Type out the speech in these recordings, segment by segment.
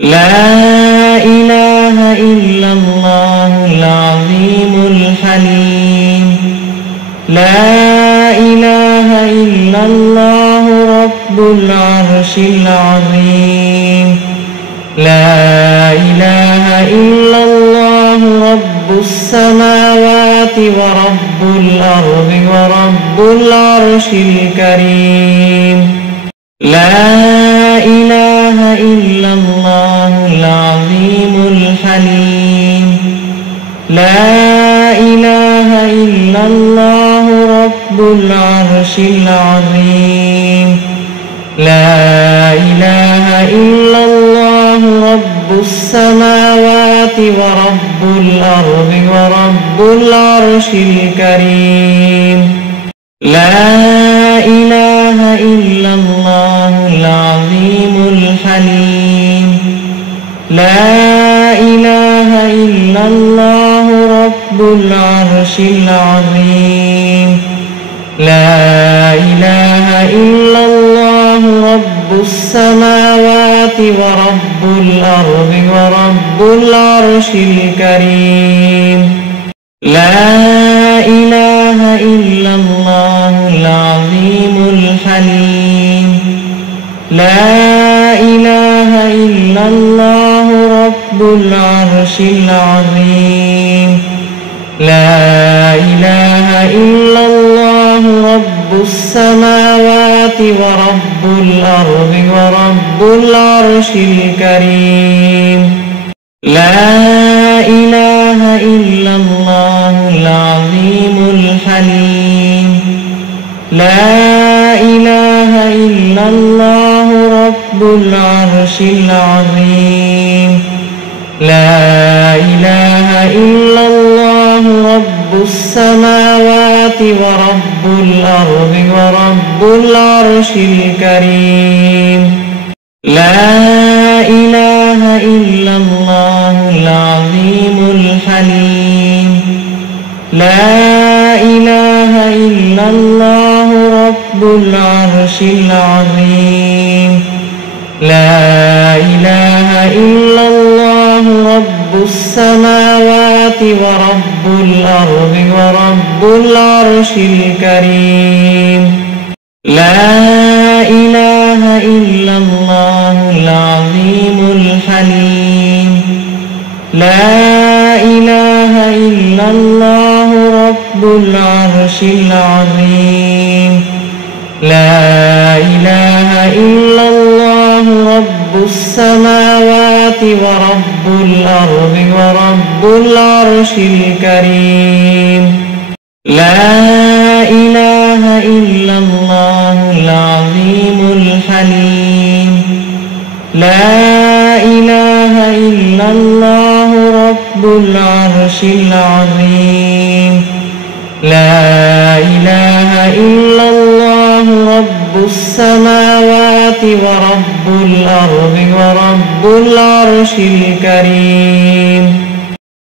لا إله إلا الله العظيم الحليم لا إله إلا الله رب العرش العظيم لا إله إلا الله رب السماوات ورب الأرض ورب العرش الكريم لا إله إلا الله العظيم الحليم لا إله إلا الله رب العرش العظيم لا إله إلا الله رب السماوات ورب الأرض ورب العرش الكريم لا إله إلا الله العظيم الحليم لا إله إلا الله رب العرش العظيم لا إله إلا الله رب السماوات ورب الأرض ورب العرش الكريم لا إله إلا الله العظيم الحليم لا إله إلا الله رب العرش العظيم لا إله إلا الله رب السماوات ورب الأرض ورب العرش الكريم لا إله إلا الله العظيم الحليم لا إله إلا الله رب العرش العظيم لا إله إلا الله رب السماوات ورب الأرض ورب العرش الكريم لا إله إلا الله العظيم الحليم لا إله إلا الله رب العرش العظيم لا إله إلا الله رب السماوات ورب الأرض ورب العرش الكريم لا إله إلا الله العظيم الحليم لا إله إلا الله رب العرش العظيم لا إله إلا الله رب السماوات ورب الأرض ورب العرش الكريم لا إله إلا الله العظيم الحليم لا إله إلا الله رب العرش العظيم لا إله إلا الله رب السماوات ورب الأرض ورب العرش الكريم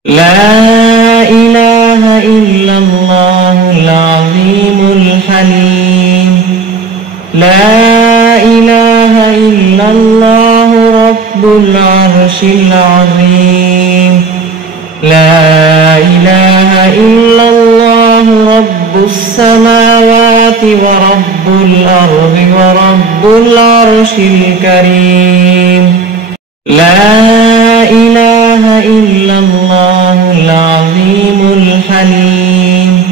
لا إله إلا الله العظيم الحليم لا إله إلا الله رب العرش العظيم لا إله إلا الله رب السماوات ورب الأرض ورب العرش الكريم لا إله إلا الله العظيم الحليم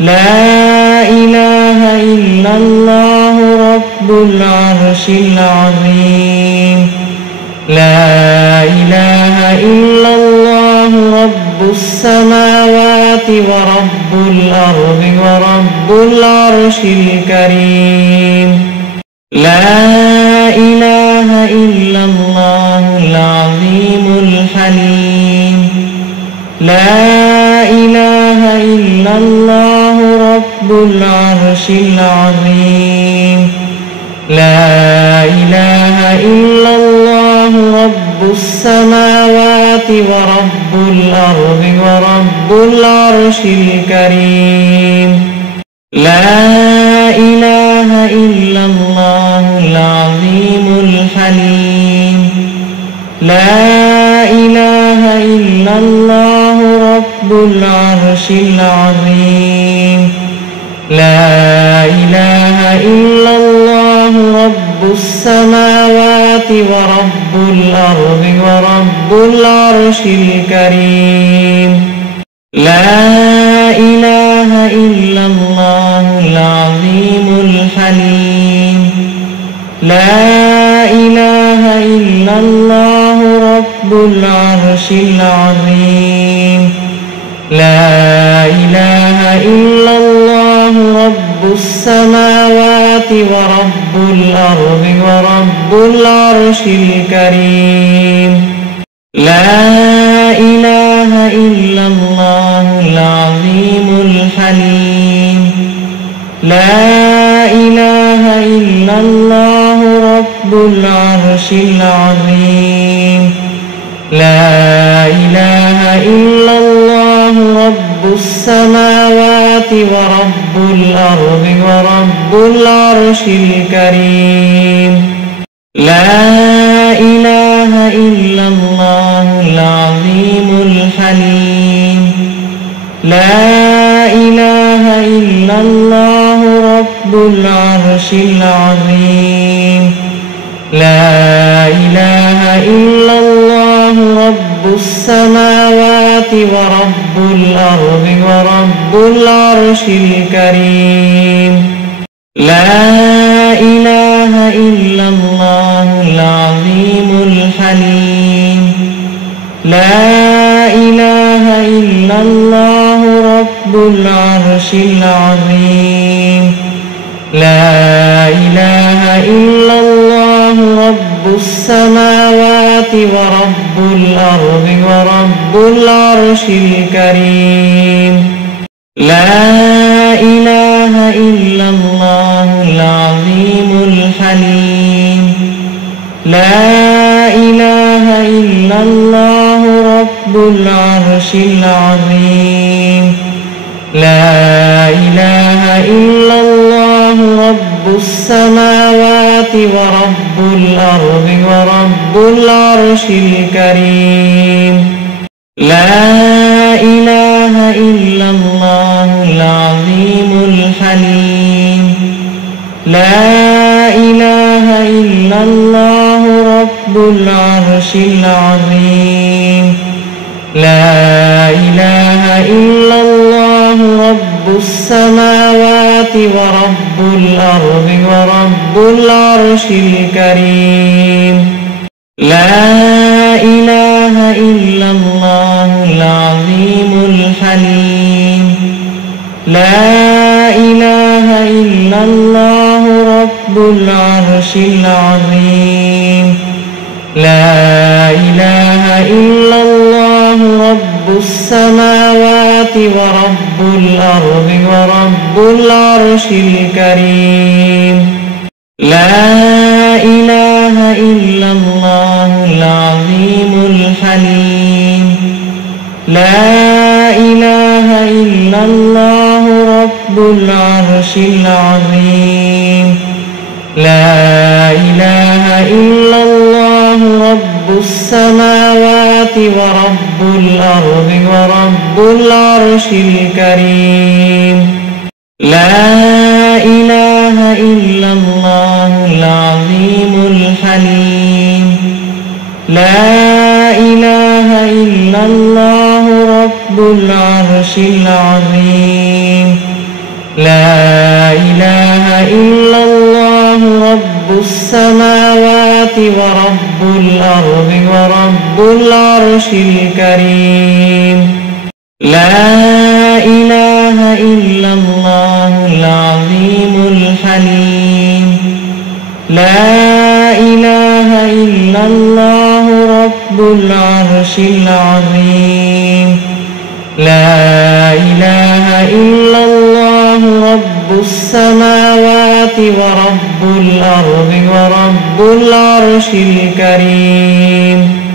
لا إله إلا الله رب العرش العظيم لا إله إلا الله رب السماوات ورب الأرض ورب العرش الكريم لا إله إلا الله العظيم الحليم لا إله إلا الله رب العرش العظيم لا إله إلا الله رب السماوات ورب الأرض ورب العرش الكريم لا إله إلا الله العظيم الحليم لا إله إلا الله رب العرش العظيم لا إله إلا الله رب السماوات ورب الأرض ورب العرش الكريم لا إله إلا الله العظيم الحليم لا إله إلا الله رب العرش العظيم لا إله إلا الله رب السماوات ورب الأرض ورب العرش الكريم لا إله إلا الله العظيم الحليم لا إله إلا الله رب العرش العظيم لا إله إلا الله رب السماوات ورب الأرض ورب العرش الكريم لا إله إلا الله العظيم الحليم لا إله إلا الله رب العرش العظيم لا إله إلا الله رب السماوات ورب الأرض ورب العرش الكريم لا إله إلا الله العظيم الحليم لا إله إلا الله رب العرش العظيم لا إله إلا الله رب السماوات ورب الأرض ورب العرش الكريم لا إله إلا الله العظيم الحليم لا إله إلا الله رب العرش العظيم لا إله إلا الله رب السماوات ورب الأرض ورب العرش الكريم لا إله إلا الله العظيم الحليم لا إله إلا الله رب العرش العظيم لا إله إلا الله رب السماوات ورب الأرض ورب العرش الكريم لا إله إلا الله العظيم الحليم لا إله إلا الله رب العرش العظيم لا إله إلا الله رب السماوات ورب الأرض ورب العرش الكريم لا إله إلا الله العظيم الحليم لا إله إلا الله رب العرش العظيم لا إله إلا الله رب السماوات ورب الأرض ورب العرش الكريم لا إله إلا الله العظيم الحليم لا إله إلا الله رب العرش العظيم لا إله إلا الله رب السماوات ورب الأرض ورب العرش الكريم لا إله إلا الله العظيم الحليم لا إله إلا الله رب العرش العظيم لا إله إلا الله رب السماوات ورب الأرض ورب العرش الكريم